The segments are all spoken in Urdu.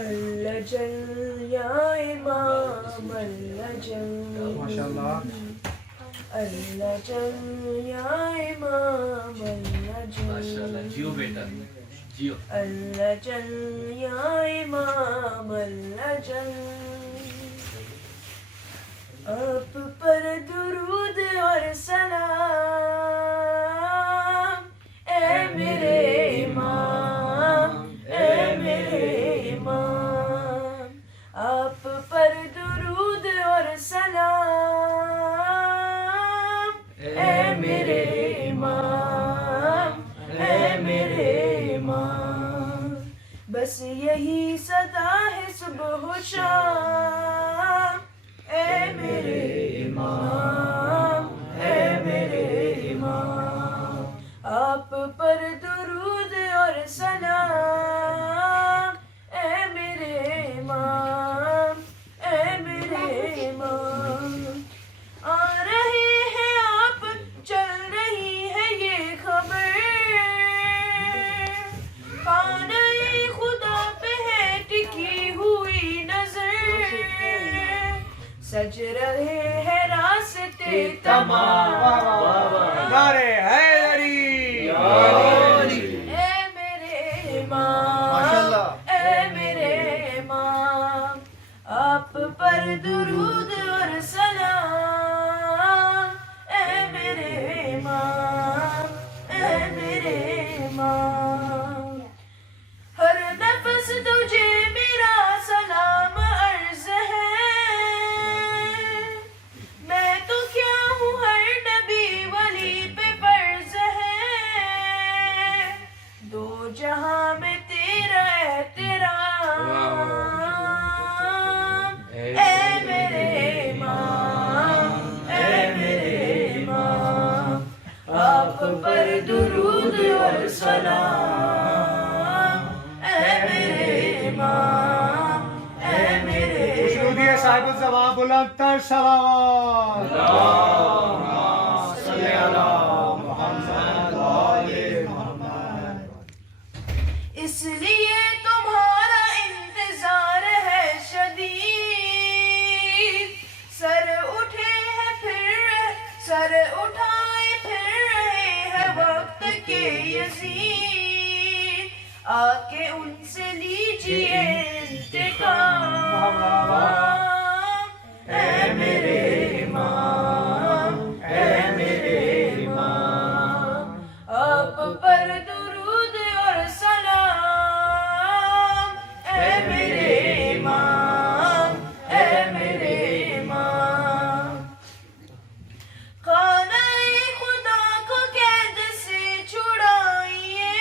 اللہ جل یا امام اللہ جل ماشاءاللہ اللہ جل یا امام اللہ جل جیو بیٹا جیو اللہ جل یا امام اللہ جل آپ پر درود اور سلام اے میرے امام اے میرے امام آپ پر درود اور سلام اے میرے امام اے میرے امام بس یہی صدا ہے صبح و شام اے میرے امام اے میرے امام آپ پر درود اور سلام اے میرے امام اے میرے امام آ رہے ہیں آپ چل رہی ہے یہ خبر خانہ خدا پہ ہے ٹکی ہوئی نظر سج رہے ہیں راستے تمام نعرے حیدری اے میرے امام اے میرے امام آپ پر درود اور سلام اے میرے امام اے میرے امام ہر نفس تجھے میرا سلام عرض ہے میں تو کیا ہوں ہر نبی ولی پہ فرض ہے دو جہاں میں تیرا احترام اے میرے امام اے میرے امام آپ پر درود اور سلام اے میرے امام اے میرے خوشنودی صاحب الزمان بلند تر صلوات اللہم صلی علی محمد وآل محمد اس لیے تمہارا انتظار ہے شدید سر اٹھائے پھر رہے ہیں وقت کے یزید آ کے ان سے لیجیے انتقام اے میرے امام اے میرے امام آپ پر درود اور سلام اے میرے امام اے میرے امام خانہ خدا کو قید سے چھڑائیے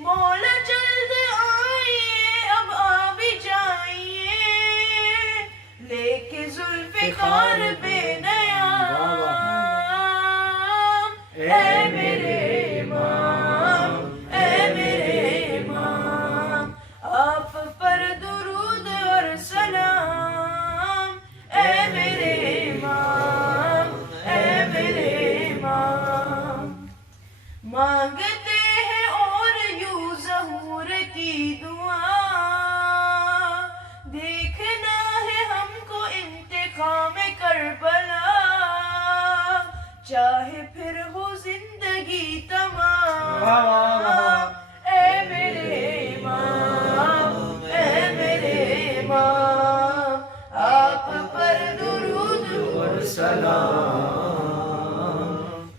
مولا جلد آئیے اب آ بھی جائیے لے کے ذوالفقار بے نیام اے میرے امام اے میرے امام آپ پر درود اور سلام اے میرے امام اے میرے امام مانگتے ہیں اور یوں ظہور کی دعا دیکھنا ہے ہم کو انتقام کربلا چاہے پھر ہو زندگی تمام اے میرے امام اے میرے امام آپ پر درود اور سلام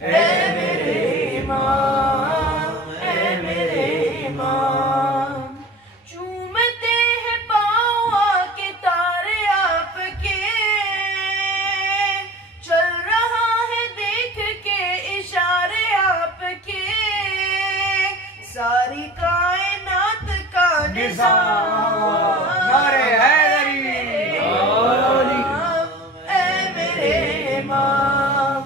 اے میرے امام اے میرے امام چومتے ہیں پاؤں آ کے تارے آپ کے چل رہا ہے دیکھ کے اشارے آپ کے ساری کائنات کا نظام نعرے حیدری اے میرے امام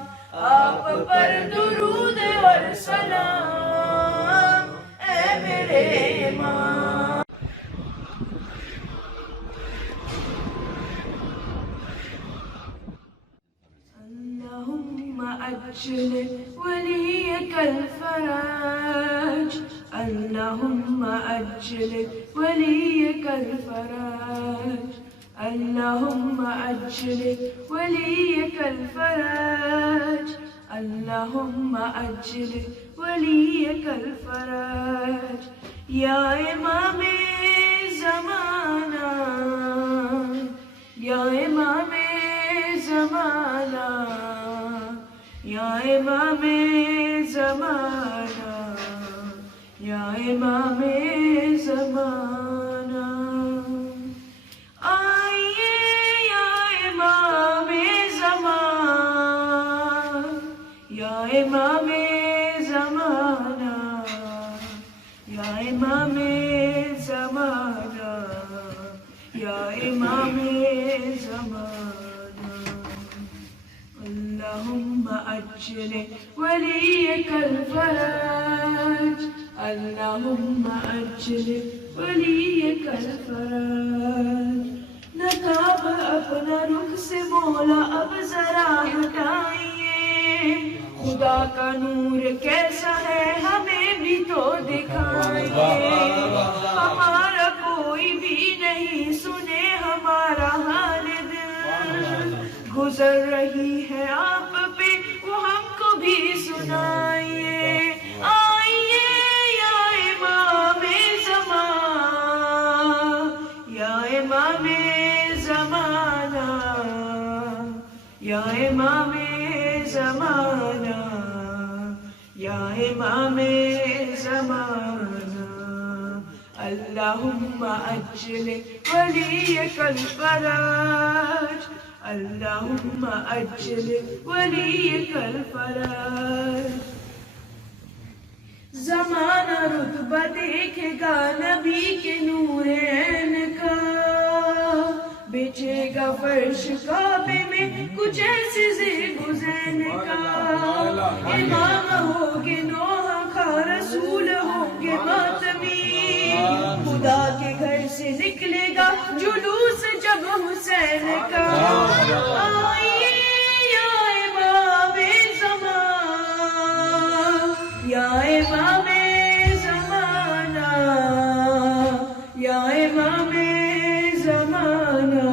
آپ پر درود اور سلام اے میرے امام اللہم أجل وليك الفرج اللهم أجل وليك الفرج اللهم أجل وليك الفرج اللهم أجل وليك الفرج يا إمام زمانا يا إمام زمانا يا إمام زمانا يا إمام زمانا آئیے یا امام زمان یا امام زمانہ یا امام زمانہ یا امام زمانہ اللہم اجل ولیک الفرج اللہم اجل ولیک الفرج نقاب اپنا رخ سے مولا اب ذرا ہٹائیے خدا کا نور کیسا ہے ہمیں بھی تو دکھائیے ہمارا کوئی بھی نہیں سنے ہمارا حال دل گزر رہی ہے آپ پہ وہ ہم کو بھی سنائیے آئیے یا امام زمان یا امام زمانہ یا امام زمانہ یا امام زمانہ اللہم اجل ولیک الفرج اللہم اجل ولیک الفرج زمانہ رتبہ دیکھے گا نبی کے نور عین کا بیچے گا فرش کعبے میں کچھ ایسے زیب و زین کا امام ہوگے نوح کا رسول ہوں گے ماتمی خدا کے گھر سے نکلے گا جلوس جب حسین کا آئیے یا امام زمان یا امام زمانہ یا امام زمانہ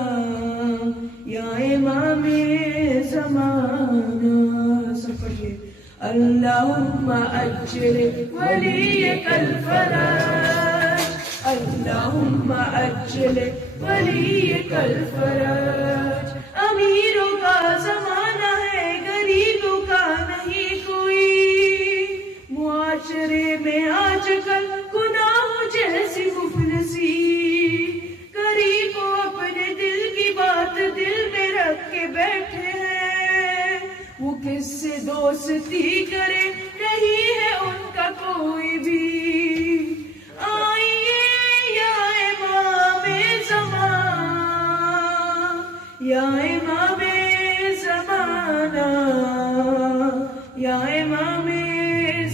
یا امام زمانہ سب پڑھئے اللہم اجل ولیک الفرج اللہم اجل ولیک الفرج امیروں کا زمانہ ہے غریبوں کا نہیں کوئی معاشرے میں آج کل گناہوں جیسی مفلسی غریبوں اپنے دل کی بات دل میں رکھ کے بیٹھے ہیں وہ کس سے دوستی کرے نہیں ہے ان کا کوئی بھی آئیے یا امام زمان یا امام زمانہ یا امام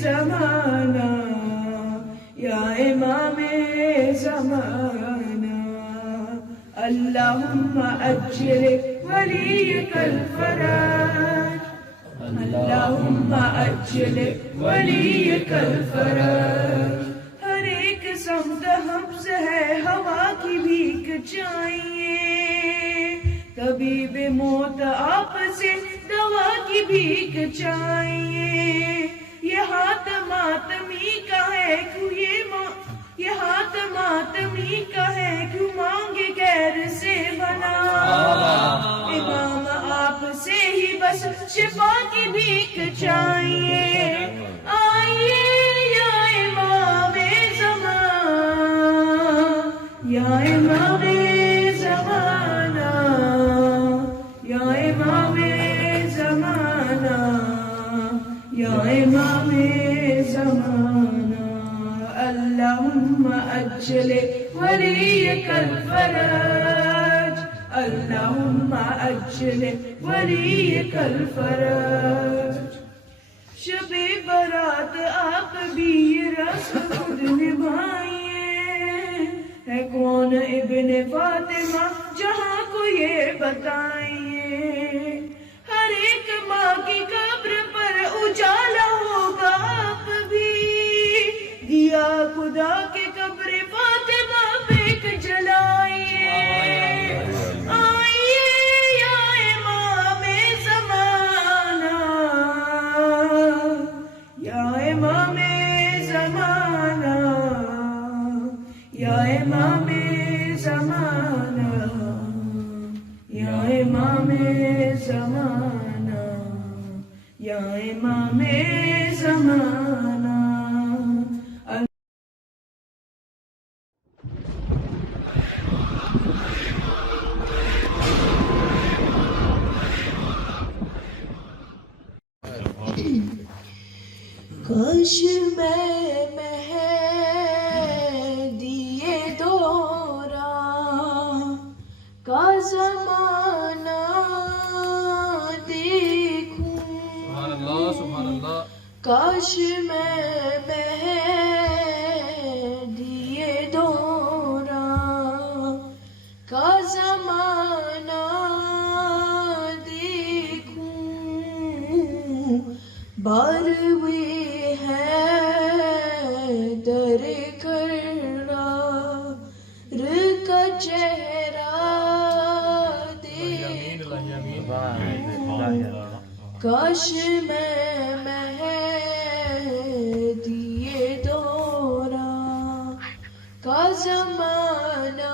زمانہ یا امام زمانہ اللہم اجل ولیک الفرج اللہم اجل ولیک الفرج ہر ایک سمت حبس ہے ہوا کی بھیک چاہیے طبیب موت آپ سے دوا کی بھیک چاہیے یہ ہاتھ ماتمی کا ہے کیوں یہ ہاتھ ماتمی کا ہے کیوں مانگے غیر سے بنا امام آپ سے ہی بس شفا کی بھیک چاہیے آئیے یا امام زمان یا امام زمانہ یا امام زمانہ یا امام زمانہ اللہم اجل ولیک الفرج اللہم اجل ولیک الفرج شب برات آپ بھی یہ رسم خود نبھائیے ہے کون ابن فاطمہ جہاں کو یہ بتائیے ہر ایک ماں کی قبر خدا کے قبر فاطمہ پہ ایک جلائیے آئیے یا امام زمانہ یا امام زمانہ یا امام زمانہ یا امام زمانہ یا امام زمانہ کاش میں مہدی دوران کا زمانہ دیکھوں سبحان اللہ سبحان اللہ کاش میں مہدی دوران کا زمانہ دیکھوں باروی ہے در کرار کا چہرہ دیکھوں کاش میں مہدی دوران کا زمانہ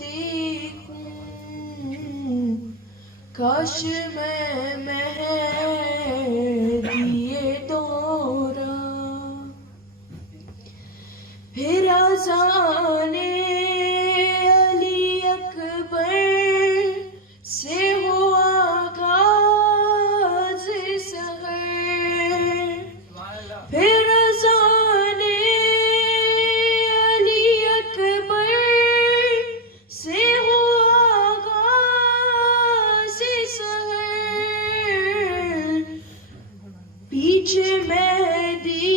دیکھوں کاش میں مہدی دوران پھر اذان علی اکبر سے ہو آغاز سحر پھر اذان علی اکبر سے ہو آغاز سحر پیچھے مہدی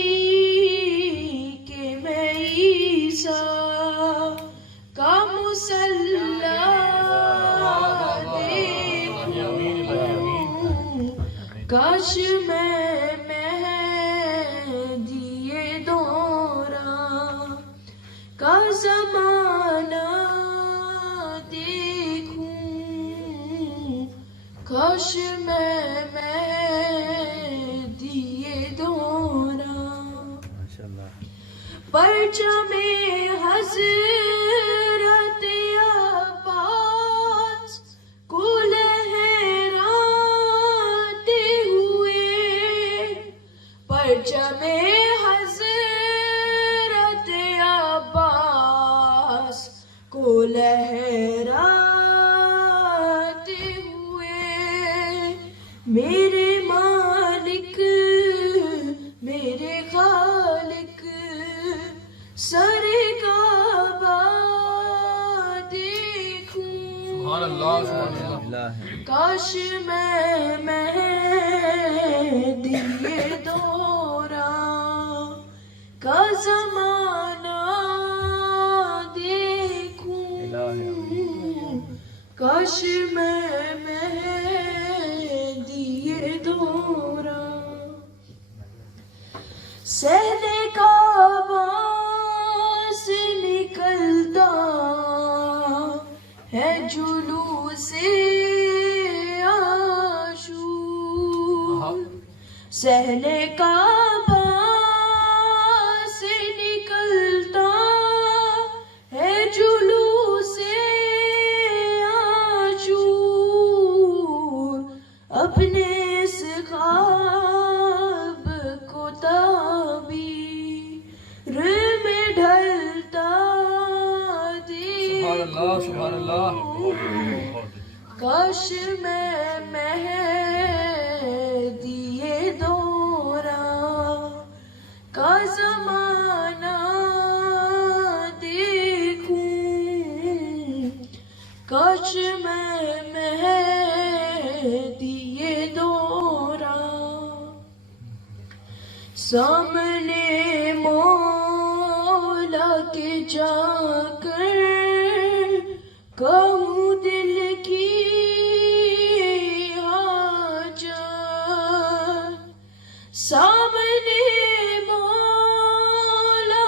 کے میں عیسیٰ کا مصلی دیکھوں کاش میں مہدی دوران کا زمانہ دیکھوں کاش میں مہدی دوران پرچم حضرت عباس کو لہراتے ہوئے پرچم حضرت عباس کو لہراتے ہوئے میرے مالک میرے خالق سر کعبہ دیکھوں سبحان اللہ سبحان اللہ کاش میں مہدی دوران کا زمانہ دیکھوں کاش میں مہدی دوران صحن کعبہ سے نکلتا ہے جلوس عاشور صحن کعبہ سے نکلتا ہے جلوس عاشور اپنے اس خواب کو تعبیر میں ڈھلتا سبحان اللہ کاش میں مہدی دوران کا زمانہ دیکھوں کاش میں مہدی دوران سامنے مولا کے جا کر کہوں دل کی حاجت سامنے مولا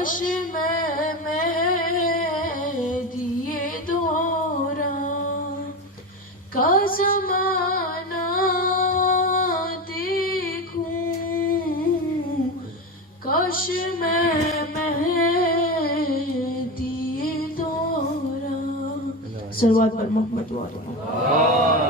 کاش میں مہدی دوران کا زمانہ دیکھوں، کاش میں مہدی دوران. صلوات پر محمد وعلیہ